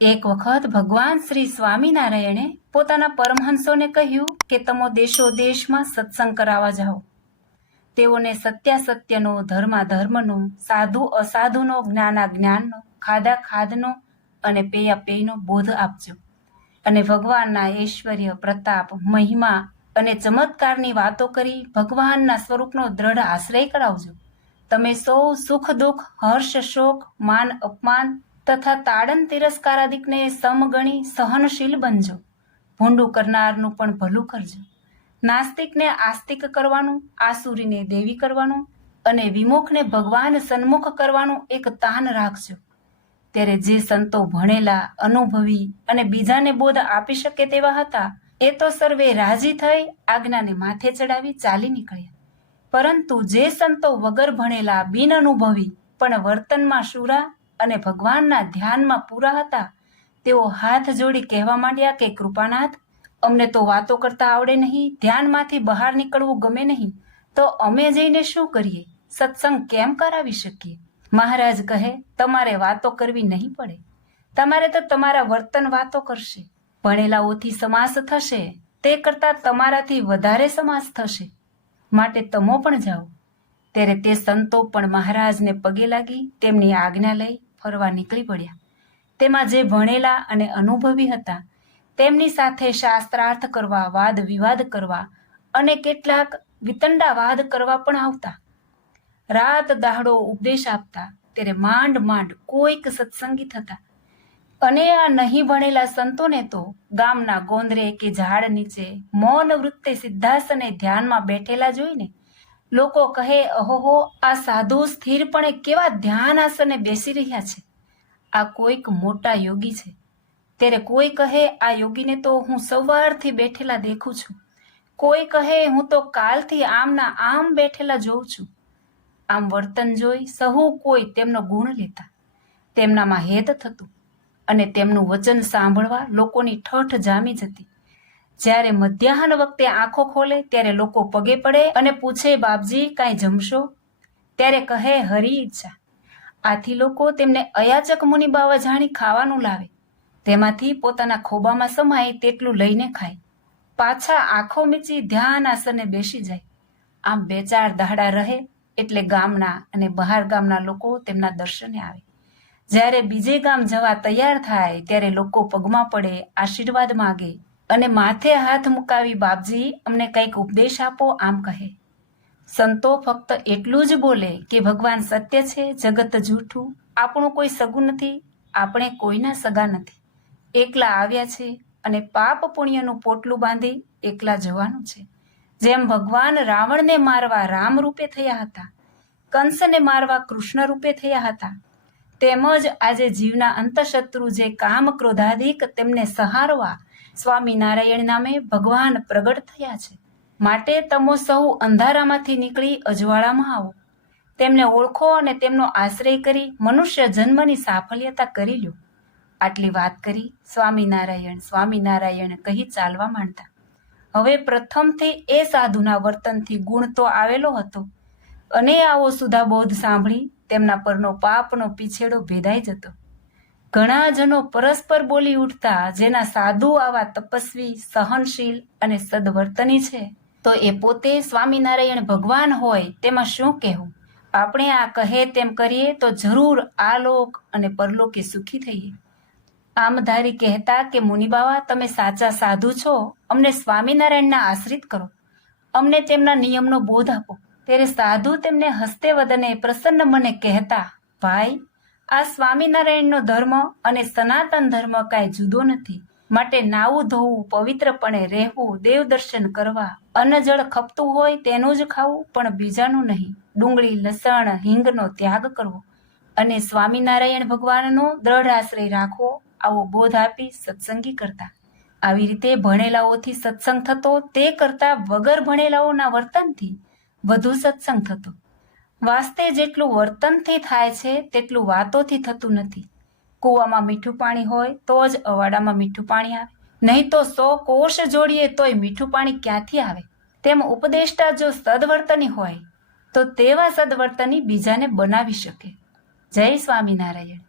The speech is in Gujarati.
એક વખત ભગવાન શ્રી સ્વામિનારાયણે પોતાના પરમહંસોને કહ્યું કે તમે દેશો દેશમાં સત્સંગ કરાવવા જાઓ. તેઓને સત્યાસત્યનો, ધર્માધર્મનો, સાધુ અસાધુનો, જ્ઞાનાજ્ઞાનનો, ખાધા ખાધનો અને પેયા પેયનો બોધ આપજો. અને ભગવાનના ઐશ્વર્ય, પ્રતાપ, મહિમા અને ચમત્કારની વાતો કરી ભગવાનના સ્વરૂપનો દ્રઢ આશ્રય કરાવજો. તમે સૌ સુખ દુઃખ, હર્ષ શોક, માન અપમાન તથા તાડન તિરસ્કારાદિકને સમગણી સહનશીલ બનજો. ભૂંડું કરનારનું પણ ભલું કરજો. નાસ્તિકને આસ્તિક કરવાનું, આસુરીને દેવી કરવાનું અને વિમુખને ભગવાન સન્મુખ કરવાનું એક તાન રાખજો. ત્યારે જે સંતો ભણેલા, અનુભવી અને બીજાને બોધ આપી શકે તેવા હતા, એ તો સર્વે રાજી થઈ આજ્ઞાને માથે ચડાવી ચાલી નીકળ્યા. પરંતુ જે સંતો વગર ભણેલા, બિન અનુભવી પણ વર્તનમાં શુરા અને ભગવાનના ધ્યાનમાં પૂરા હતા, તેઓ હાથ જોડી કહેવા માંડ્યા કે કૃપાનાથ, અમને તો વાતો કરતા આવડે નહીં, ધ્યાનમાંથી બહાર નીકળવું ગમે નહીં, તો અમે જઈને શું કરીએ? સત્સંગ કેમ કરાવી શકીએ? મહારાજ કહે, તમારે વાતો કરવી નહીં પડે. તમારે તો તમારા વર્તન વાતો કરશે. ભણેલાઓથી સમાસ થશે, તે કરતાં તમારાથી વધારે સમાસ થશે. માટે તમો પણ જાઓ. ત્યારે તે સંતો પણ મહારાજને પગે લાગી તેમની આજ્ઞા લઈ ફરવા નીકળી પડ્યા. તેમાં જે ભણેલા અને અનુભવી હતા, તેમની સાથે શાસ્ત્રાર્થ કરવા, વાદ વિવાદ કરવા અને કેટલાક વિતંડાવાદ કરવા પણ આવતા. રાત દાહડો ઉપદેશ આપતા. ત્યારે માંડ માંડ કોઈક સત્સંગી થતા. અને આ નહીં ભણેલા સંતોને તો ગામના ગોંદરે કે ઝાડ નીચે મૌન વૃત્તે સિદ્ધાસને ધ્યાનમાં બેઠેલા જોઈને લોકો કહે, અહોહો, આ સાધુ સ્થિરપણે કેવા ધ્યાન આસને બેસી રહ્યા છે. આ કોઈક મોટા યોગી છે. ત્યારે કોઈ કહે, આ યોગીને તો હું સવારથી બેઠેલા દેખું છું. કોઈ કહે, હું તો કાલથી આમના આમ બેઠેલા જોઉં છું. આમ વર્તન જોઈ સહુ કોઈ તેમનો ગુણ લેતા. તેમનામાં હેત થતું અને તેમનું વચન સાંભળવા લોકોની ઠઠ જામી જતી. જ્યારે મધ્યાહન વખતે આંખો ખોલે ત્યારે લોકો પગે પડે અને પૂછે, બાપજી કાંઈ જમશો? ત્યારે કહે, હરી ઈચ્છા. આથી લોકો તેમને અયાચક મુનિ બાવા જાણી ખાવાનું લાવે. તેમાંથી પોતાના ખોબામાં સમાય તેટલું લઈને ખાય. પાછા આંખો મીચી ધ્યાન આસને બેસી જાય. આમ 2-4 દાડા રહે એટલે ગામના અને બહાર ગામના લોકો તેમના દર્શને આવે. જ્યારે બીજે ગામ જવા તૈયાર થાય ત્યારે લોકો પગમાં પડે, આશીર્વાદ માગે અને માથે હાથ મુકાવી, બાપજી અમને કંઈક ઉપદેશ આપો, આમ કહે. સંતો ફક્ત એટલું જ બોલે કે ભગવાન સત્ય છે, જગત જૂઠું, આપણું કોઈ સગું નથી, આપણે કોઈના સગા નથી, એકલા આવ્યા છે અને પાપ પુણ્યનું પોટલું બાંધી એકલા જવાનું છે. જેમ ભગવાન રાવણને મારવા રામ રૂપે થયા હતા, કંસને મારવા કૃષ્ણ રૂપે થયા હતા, તેમજ આજે જીવના અંતઃશત્રુ જે કામ ક્રોધાધિક તેમને સહારવા સ્વામિનારાયણ નામે ભગવાન પ્રગટ થયા છે. માટે તમો સૌ અંધારામાંથી નીકળી અજવાળામાં આવો. તેમને ઓળખો અને તેમનો આશ્રય કરી મનુષ્ય જન્મની સાફલ્યતા કરી લો. આટલી વાત કરી સ્વામિનારાયણ સ્વામિનારાયણ કહી ચાલવા માંડતા. હવે પ્રથમથી એ સાધુના વર્તનથી ગુણ તો આવેલો હતો અને આવો સુધાબોધ સાંભળી તેમના પરનો પાપનો પીછેડો ભેદાઈ જતો. ઘણા જનો પરસ્પર બોલી ઉઠતા, જેના સાધુ આવા તપસ્વી, સહનશીલ અને સદવર્તની છે, તો એ પોતે સ્વામિનારાયણ ભગવાન હોય તેમાં શું કહેવું? આપણે આ કહે તેમ કરીએ તો જરૂર આલોક અને પરલોકે સુખી થઈએ. આમધારી કહેતા કે મુનિબાવા, તમે સાચા સાધુ છો, અમને સ્વામિનારાયણના આશ્રિત કરો, અમને તેમના નિયમનો બોધ આપો. ત્યારે સાધુ તેમને હસ્તે વદને પ્રસન્ન મને કહેતા, ભાઈ, આ સ્વામિનારાયણનો ધર્મ અને સનાતન ધર્મ કાંઈ જુદો નથી. માટે નાવું ધોવું, પવિત્રપણે રહેવું, દેવદર્શન કરવા, અન્ન જળ ખપતું હોય તેનું જ ખાવું, પણ બીજાનું નહીં. ડુંગળી, લસણ, હિંગનો ત્યાગ કરવો અને સ્વામિનારાયણ ભગવાનનો દ્રઢ આશ્રય રાખવો, આવો બોધ આપી સત્સંગી કરતા. આવી રીતે ભણેલાઓથી સત્સંગ થતો, તે કરતા વગર ભણેલાઓના વર્તનથી વધુ સત્સંગ થતો. વાસ્તે જેટલું વર્તનથી થાય છે તેટલું વાતોથી થતું નથી. કૂવામાં મીઠું પાણી હોય તો જ અવાડામાં મીઠું પાણી આવે, નહીં તો 100 કોષ જોડીએ તોય મીઠું પાણી ક્યાંથી આવે. તેમ ઉપદેષ્ટા જો સદવર્તની હોય તો તેવા સદવર્તની બીજાને બનાવી શકે. જય સ્વામિનારાયણ.